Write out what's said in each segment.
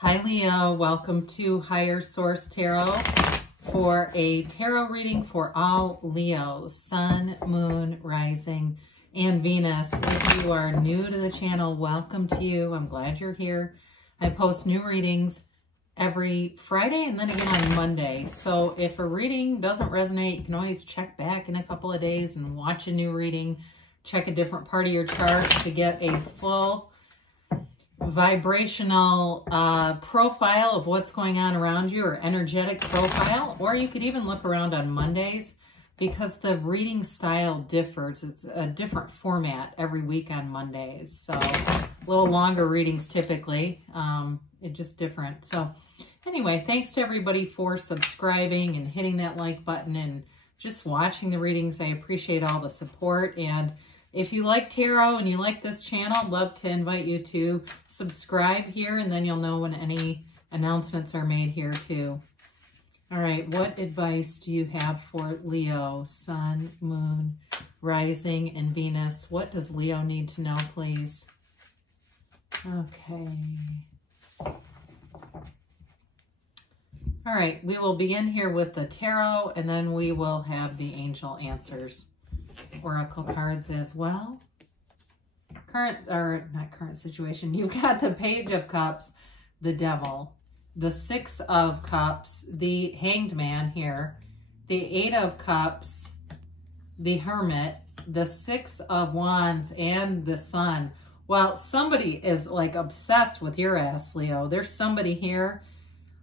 Hi Leo, welcome to Higher Source Tarot for a tarot reading for all Leos, Sun, Moon, Rising, and Venus. If you are new to the channel, welcome to you. I'm glad you're here. I post new readings every Friday and then again on Monday. So if a reading doesn't resonate, you can always check back in a couple of days and watch a new reading. Check a different part of your chart to get a full vibrational profile of what's going on around you, or energetic profile. Or you could even look around on Mondays because the reading style differs. It's a different format every week on Mondays, so a little longer readings typically. It's just different. So anyway, thanks to everybody for subscribing and hitting that like button and just watching the readings. I appreciate all the support. And if you like tarot and you like this channel, I'd love to invite you to subscribe here, and then you'll know when any announcements are made here too. All right, what advice do you have for Leo, Sun, Moon, Rising, and Venus? What does Leo need to know, please? Okay. All right, we will begin here with the tarot, and then we will have the angel answers. Oracle cards as well. Not current situation. You've got the Page of Cups, the Devil, the Six of Cups, the Hanged Man here, the Eight of Cups, the Hermit, the Six of Wands, and the Sun. Well, somebody is like obsessed with your ass, Leo. There's somebody here.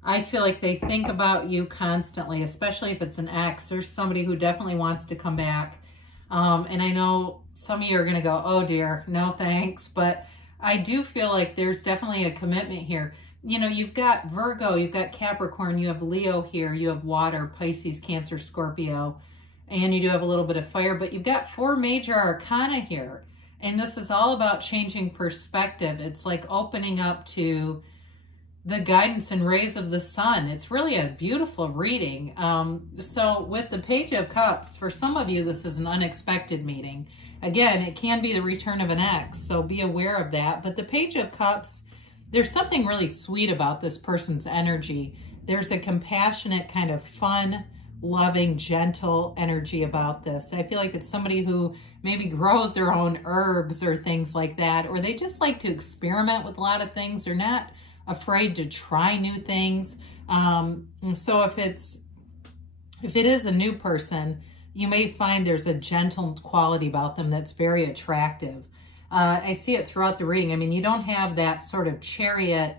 I feel like they think about you constantly, especially if it's an ex. There's somebody who definitely wants to come back. And I know some of you are going to go, oh dear, no thanks. But I do feel like there's definitely a commitment here. You know, you've got Virgo, you've got Capricorn, you have Leo here, you have water, Pisces, Cancer, Scorpio, and you do have a little bit of fire, but you've got four major arcana here. And this is all about changing perspective. It's like opening up to the guidance and rays of the sun. It's really a beautiful reading. So with the Page of Cups, for some of you, this is an unexpected meeting. Again, it can be the return of an ex, so be aware of that. But the Page of Cups, there's something really sweet about this person's energy. There's a compassionate, kind of fun, loving, gentle energy about this. I feel like it's somebody who maybe grows their own herbs or things like that, or they just like to experiment with a lot of things. They're not afraid to try new things. So if it is a new person, you may find there's a gentle quality about them that's very attractive. I see it throughout the reading. I mean, you don't have that sort of chariot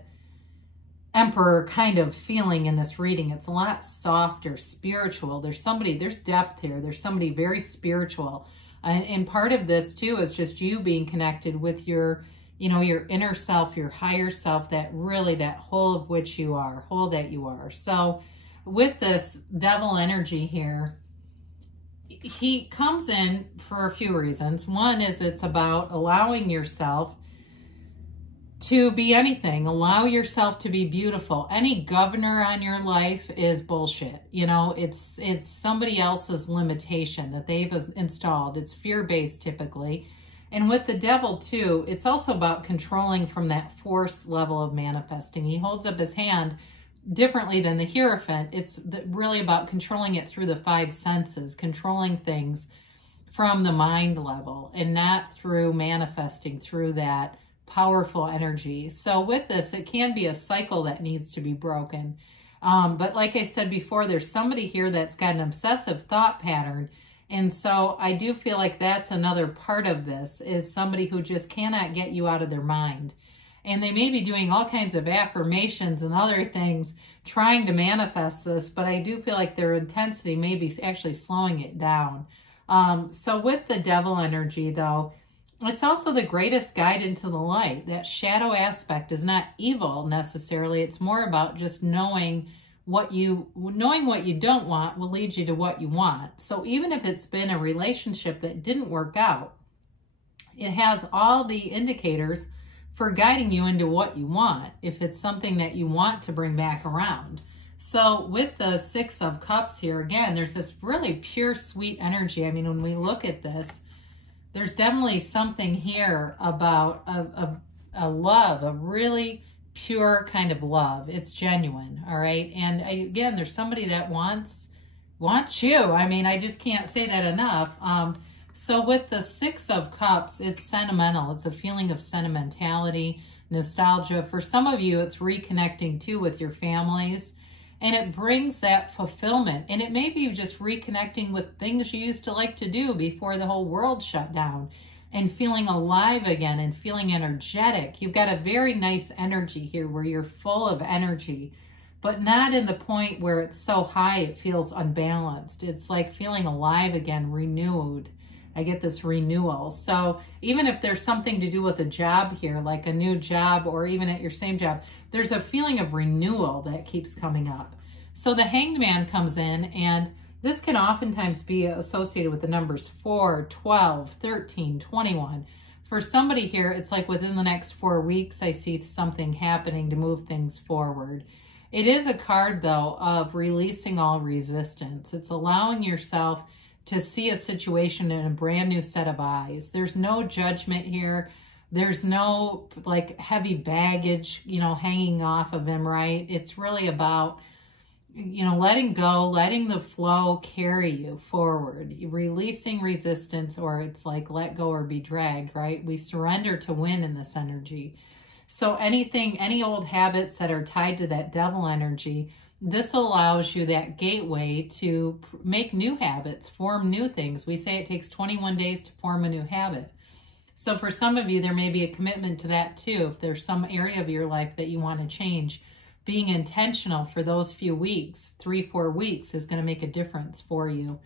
emperor kind of feeling in this reading. It's a lot softer, spiritual. There's depth here. There's somebody very spiritual. And part of this too is just you being connected with your inner self, your higher self, that whole of which you are, whole that you are. So with this devil energy here, he comes in for a few reasons. One is it's about allowing yourself to be anything. Allow yourself to be beautiful. Any governor on your life is bullshit. You know, it's somebody else's limitation that they've installed. It's fear-based typically. And with the devil too, it's also about controlling from that force level of manifesting. He holds up his hand differently than the Hierophant. It's really about controlling it through the five senses, controlling things from the mind level and not through manifesting through that powerful energy. So with this, it can be a cycle that needs to be broken. But like I said before, there's somebody here that's got an obsessive thought pattern. And so I do feel like that's another part of this, is somebody who just cannot get you out of their mind. And they may be doing all kinds of affirmations and other things trying to manifest this, but I do feel like their intensity may be actually slowing it down. So with the devil energy though, it's also the greatest guide into the light. That shadow aspect is not evil necessarily. It's more about just knowing what you don't want will lead you to what you want. So even if it's been a relationship that didn't work out, it has all the indicators for guiding you into what you want, if it's something that you want to bring back around. So with the Six of Cups here, again, there's this really pure, sweet energy. I mean, when we look at this, there's definitely something here about a love, a really pure kind of love. It's genuine, all right? And again, there's somebody that wants you. I mean, I just can't say that enough. So with the Six of Cups, it's sentimental. It's a feeling of sentimentality, nostalgia. For some of you, it's reconnecting too with your families. And it brings that fulfillment. And it may be just reconnecting with things you used to like to do before the whole world shut down. And feeling alive again and feeling energetic. You've got a very nice energy here where you're full of energy. But not in the point where it's so high it feels unbalanced. It's like feeling alive again, renewed. I get this renewal. So even if there's something to do with a job here, like a new job or even at your same job, there's a feeling of renewal that keeps coming up. So the Hanged Man comes in, and this can oftentimes be associated with the numbers 4, 12, 13, 21. For somebody here, it's like within the next 4 weeks, I see something happening to move things forward. It is a card, though, of releasing all resistance. It's allowing yourself to see a situation in a brand new set of eyes. There's no judgment here. There's no like heavy baggage, you know, hanging off of him, right? It's really about, you know, letting go, letting the flow carry you forward, releasing resistance, or it's like let go or be dragged, right? We surrender to win in this energy. So anything, any old habits that are tied to that devil energy, this allows you that gateway to make new habits, form new things. We say it takes 21 days to form a new habit. So for some of you, there may be a commitment to that too. If there's some area of your life that you want to change, being intentional for those few weeks, 3-4 weeks, is going to make a difference for you.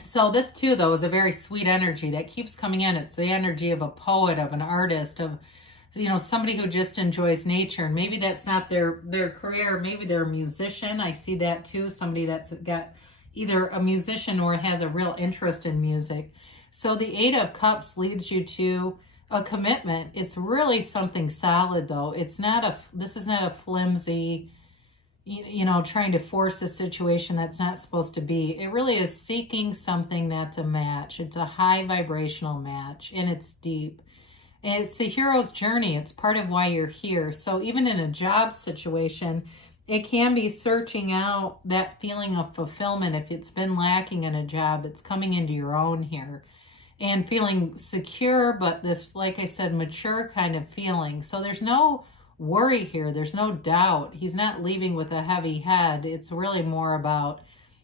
So this too, though, is a very sweet energy that keeps coming in. It's the energy of a poet, of an artist, of, you know, somebody who just enjoys nature. And maybe that's not their career. Maybe they're a musician. I see that too. Somebody that's got either a musician or has a real interest in music. So the 8 of Cups leads you to a commitment. It's really something solid, though. It's not this is not a flimsy, you know, trying to force a situation that's not supposed to be. It really is seeking something that's a match. It's a high vibrational match, and it's deep. And it's the hero's journey. It's part of why you're here. So even in a job situation, it can be searching out that feeling of fulfillment. If it's been lacking in a job, it's coming into your own here. And feeling secure, but this, like I said, mature kind of feeling. So there's no worry here. There's no doubt. He's not leaving with a heavy head. It's really more about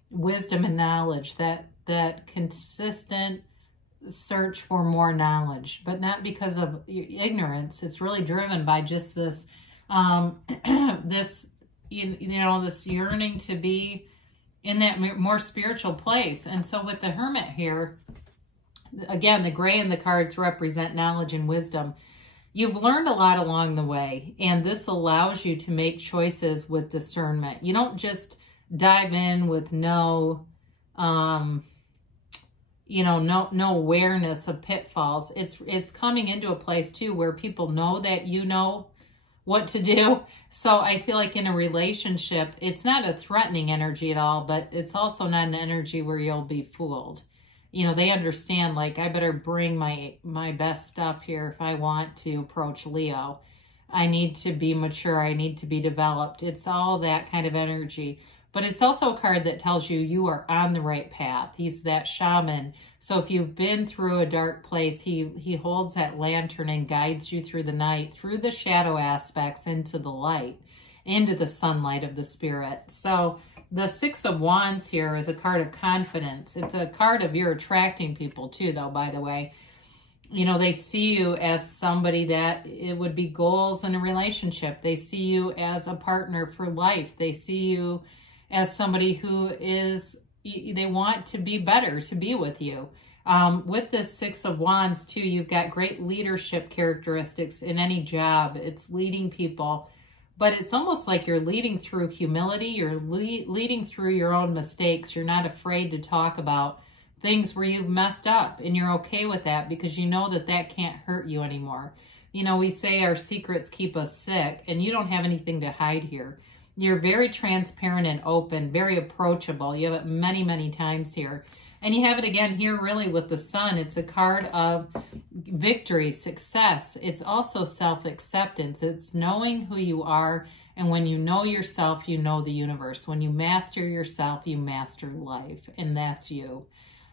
wisdom and knowledge, that consistent search for more knowledge, but not because of ignorance. It's really driven by just this, this yearning to be in that more spiritual place. And so with the Hermit here, again, the gray in the cards represent knowledge and wisdom. You've learned a lot along the way, and this allows you to make choices with discernment. You don't just dive in with no awareness of pitfalls. It's coming into a place too where people know that you know what to do. So I feel like in a relationship, it's not a threatening energy at all, but it's also not an energy where you'll be fooled. You know, they understand, like, I better bring my best stuff here if I want to approach Leo. I need to be mature. I need to be developed. It's all that kind of energy. But it's also a card that tells you you are on the right path. He's that shaman. So if you've been through a dark place, he holds that lantern and guides you through the night, through the shadow aspects, into the light, into the sunlight of the spirit. So the 6 of Wands here is a card of confidence. It's a card of you're attracting people too, though, by the way. You know, they see you as somebody that it would be goals in a relationship. They see you as a partner for life. They see you as somebody who is, they want to be better, to be with you. With this 6 of Wands too, you've got great leadership characteristics in any job. It's leading people. But it's almost like you're leading through humility. You're leading through your own mistakes. You're not afraid to talk about things where you've messed up. And you're okay with that because you know that that can't hurt you anymore. You know, we say our secrets keep us sick. And you don't have anything to hide here. You're very transparent and open, very approachable. You have it many, many times here. And you have it again here really with the Sun. It's a card of victory, success. It's also self-acceptance. It's knowing who you are. And when you know yourself, you know the universe. When you master yourself, you master life. And that's you.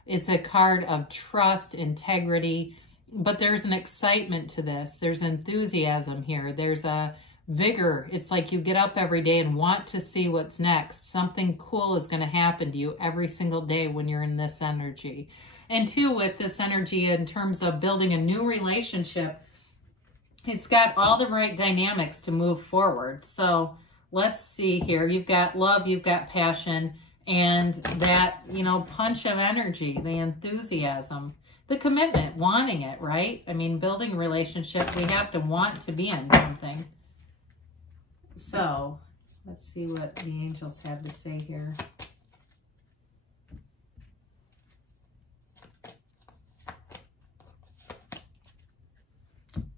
It's a card of trust, integrity. But there's an excitement to this. There's enthusiasm here. There's a vigor. It's like you get up every day and want to see what's next. Something cool is going to happen to you every single day when you're in this energy. And two, with this energy in terms of building a new relationship, it's got all the right dynamics to move forward. So let's see here. You've got love, you've got passion, and that, you know, punch of energy, the enthusiasm, the commitment, wanting it, right? I mean, building a relationship, we have to want to be in something. So let's see what the angels have to say here.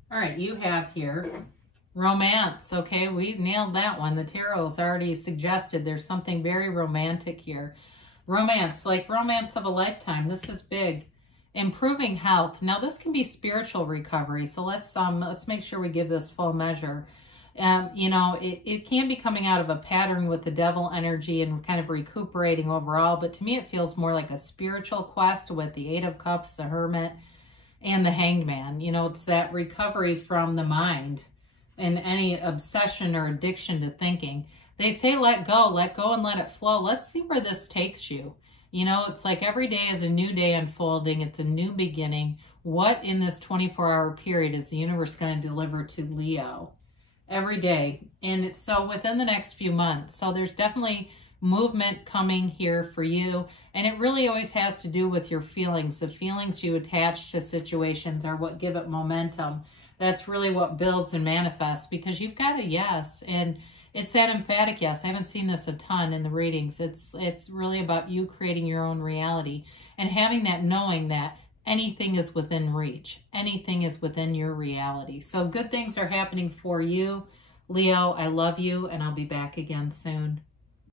All right, you have here romance. Okay, we nailed that one. The tarot's already suggested there's something very romantic here. Romance, like romance of a lifetime. This is big. Improving health. Now this can be spiritual recovery. So let's make sure we give this full measure. You know, it can be coming out of a pattern with the devil energy and kind of recuperating overall. But to me, it feels more like a spiritual quest with the Eight of Cups, the Hermit, and the Hanged Man. You know, it's that recovery from the mind and any obsession or addiction to thinking. They say let go and let it flow. Let's see where this takes you. You know, it's like every day is a new day unfolding. It's a new beginning. What in this 24-hour period is the universe going to deliver to Leo? Every day. And it's so within the next few months. So there's definitely movement coming here for you. And it really always has to do with your feelings. The feelings you attach to situations are what give it momentum. That's really what builds and manifests, because you've got a yes. And it's that emphatic yes. I haven't seen this a ton in the readings. It's really about you creating your own reality and having that knowing that anything is within reach. Anything is within your reality. So good things are happening for you. Leo, I love you, and I'll be back again soon.